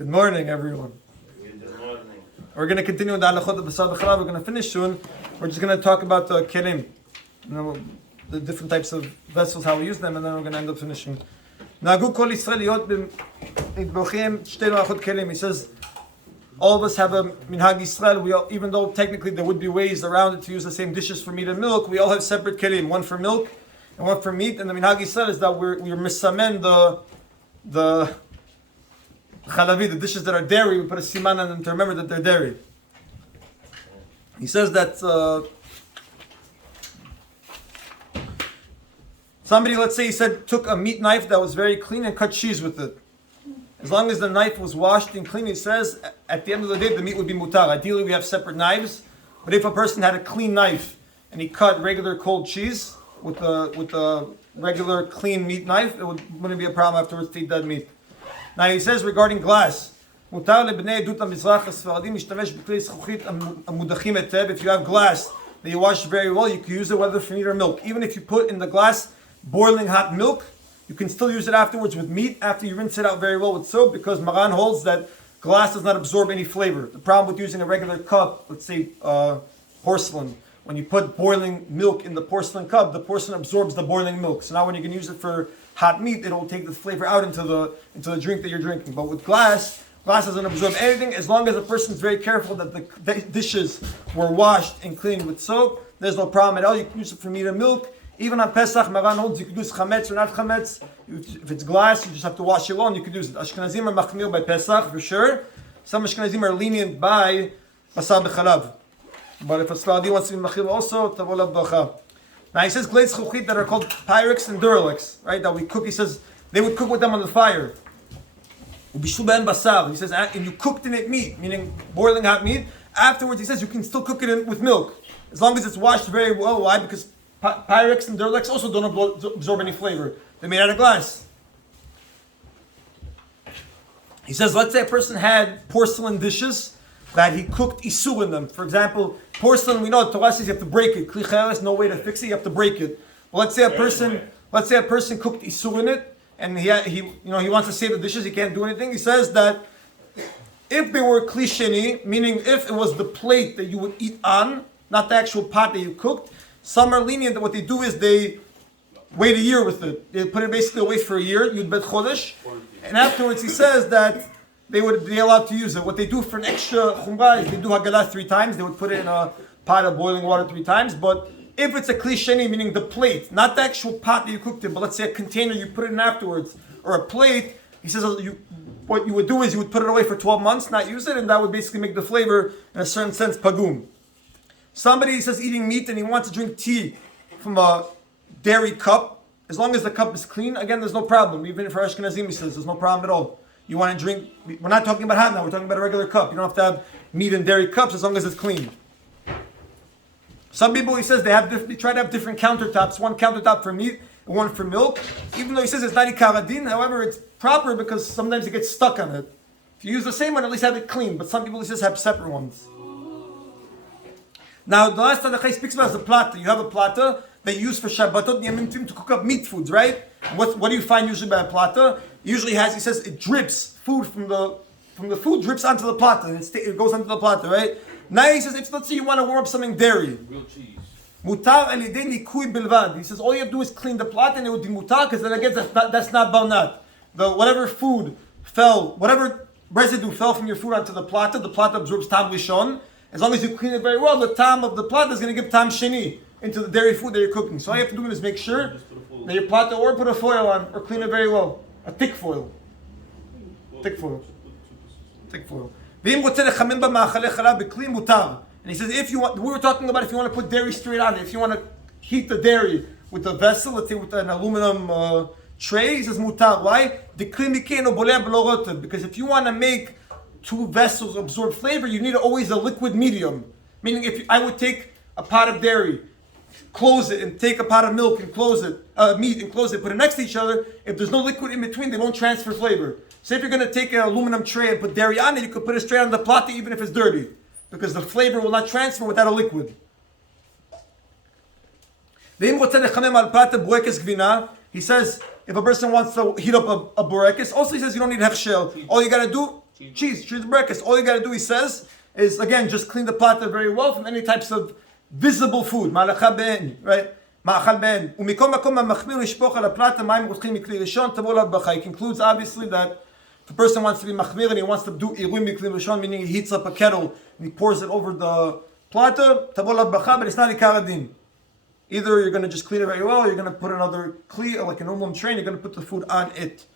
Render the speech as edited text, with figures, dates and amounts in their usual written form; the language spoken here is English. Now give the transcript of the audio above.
Good morning, everyone. Good morning. We're going to continue with the halachot of Basar B'Chalav. We're going to finish soon. We're just going to talk about the kelim, the different types of vessels, how we use them, and then we're going to end up finishing. Nagu kol Yisrael yot b'mitbochim shtei halachot kelim. He says, all of us have a minhag Yisrael. We all, even though technically there would be ways around it to use the same dishes for meat and milk, we all have separate kelim, one for milk and one for meat. And the minhag Yisrael is that we're misamen the chalavi, the dishes that are dairy, we put a siman on them to remember that they're dairy. He says that somebody, let's say he said, took a meat knife that was very clean and cut cheese with it. As long as the knife was washed and clean, he says, at the end of the day, the meat would be mutar. Ideally, we have separate knives, but if a person had a clean knife and he cut regular cold cheese with a regular clean meat knife, it wouldn't be a problem afterwards to eat that meat. Now he says regarding glass, if you have glass that you wash very well, you can use it whether for meat or milk. Even if you put in the glass boiling hot milk, you can still use it afterwards with meat after you rinse it out very well with soap, because Maran holds that glass does not absorb any flavor. The problem with using a regular cup, let's say porcelain, when you put boiling milk in the porcelain cup, the porcelain absorbs the boiling milk. So now when you can use it for hot meat, it will take the flavor out into the drink that you're drinking. But with glass doesn't absorb anything. As long as a person is very careful that the dishes were washed and cleaned with soap, there's no problem at all. You can use it for meat and milk. Even on Pesach, Maran holds you can use chametz or not chametz. If it's glass, you just have to wash it well and you can use it. Ashkenazim are machmir by Pesach for sure. Some Ashkenazim are lenient by Basar B'Chalav. But if a Sfaradi wants to be machmir also, tavo lav bracha. Now he says glades chuchit that are called Pyrex and Duralex, right? That we cook. He says they would cook with them on the fire. Ubishu ben basar. He says and you cooked in it meat, meaning boiling hot meat. Afterwards, he says you can still cook it with milk as long as it's washed very well. Why? Because Pyrex and Duralex also don't absorb any flavor. They're made out of glass. He says, let's say a person had porcelain dishes that he cooked isur in them. For example, porcelain, we know Torah says you have to break it. Kli cheres, no way to fix it. You have to break it. Well, let's say a person cooked isur in it, and he wants to save the dishes. He can't do anything. He says that if they were kli sheni, meaning if it was the plate that you would eat on, not the actual pot that you cooked. Some are lenient that what they do is they wait a year with it. They put it basically away for a year, Yud Bet Chodesh, and afterwards he says that they would be allowed to use it. What they do for an extra chumrah is they do Haggadah 3 times. They would put it in a pot of boiling water 3 times. But if it's a kli sheni, meaning the plate, not the actual pot that you cooked in, but let's say a container you put it in afterwards, or a plate, he says what you would do is you would put it away for 12 months, not use it, and that would basically make the flavor, in a certain sense, pagum. Somebody says eating meat and he wants to drink tea from a dairy cup. As long as the cup is clean, again, there's no problem. Even for Ashkenazim, he says there's no problem at all. You want to drink, we're not talking about hot now, we're talking about a regular cup. You don't have to have meat in dairy cups as long as it's clean. Some people, he says, they try to have different countertops. One countertop for meat and one for milk. Even though he says it's not ikaradin, however, it's proper because sometimes it gets stuck on it. If you use the same one, at least have it clean. But some people, he says, have separate ones. Now, the last time the Chai speaks about is the plata. You have a plata that you use for Shabbatot Yamim to cook up meat foods, right? What do you find usually by a plata? It usually has, he says, it drips food from the food drips onto the plata, and it goes onto the plata, right? Now he says, let's say you want to warm up something dairy. Real cheese. Mutar alidei nikui bilvad. He says all you have to do is clean the plata, and it would be mutar, because then again that's not balnat. Whatever residue fell from your food onto the plata absorbs tam rishon. As long as you clean it very well, the tam of the plata is going to give tam sheni into the dairy food that you're cooking. So all you have to do is make sure that your plata, or put a foil on, or clean it very well. A thick foil. And he says, if you want, we were talking about if you want to put dairy straight on it, if you want to heat the dairy with a vessel, let's say with an aluminum tray, he says mutar. Why? Because if you want to make 2 vessels absorb flavor, you need always a liquid medium. Meaning, I would take a pot of dairy, close it, and take a pot of milk and close it, meat and close it, put it next to each other. If there's no liquid in between, they won't transfer flavor. So if you're going to take an aluminum tray and put dairy on it, you could put it straight on the plata even if it's dirty, because the flavor will not transfer without a liquid. He says, if a person wants to heat up a borekis, also he says you don't need hechshel. All you got to do, cheese breakfast. All you got to do, he says, is again just clean the platter very well from any types of visible food. Malacha ben, right? Ma'achal ben. Umikom makom machmir lishpoch al platter ma'im ruchim mikli rishon tavo lav b'chai. It concludes obviously that if a person wants to be machmir and he wants to do iruim mikli rishon, meaning he heats up a kettle and he pours it over the platter, tavo lav b'chai, but it's not ikar adin. Either you're going to just clean it very well, or you're going to put another kli, like an umum train, you're going to put the food on it.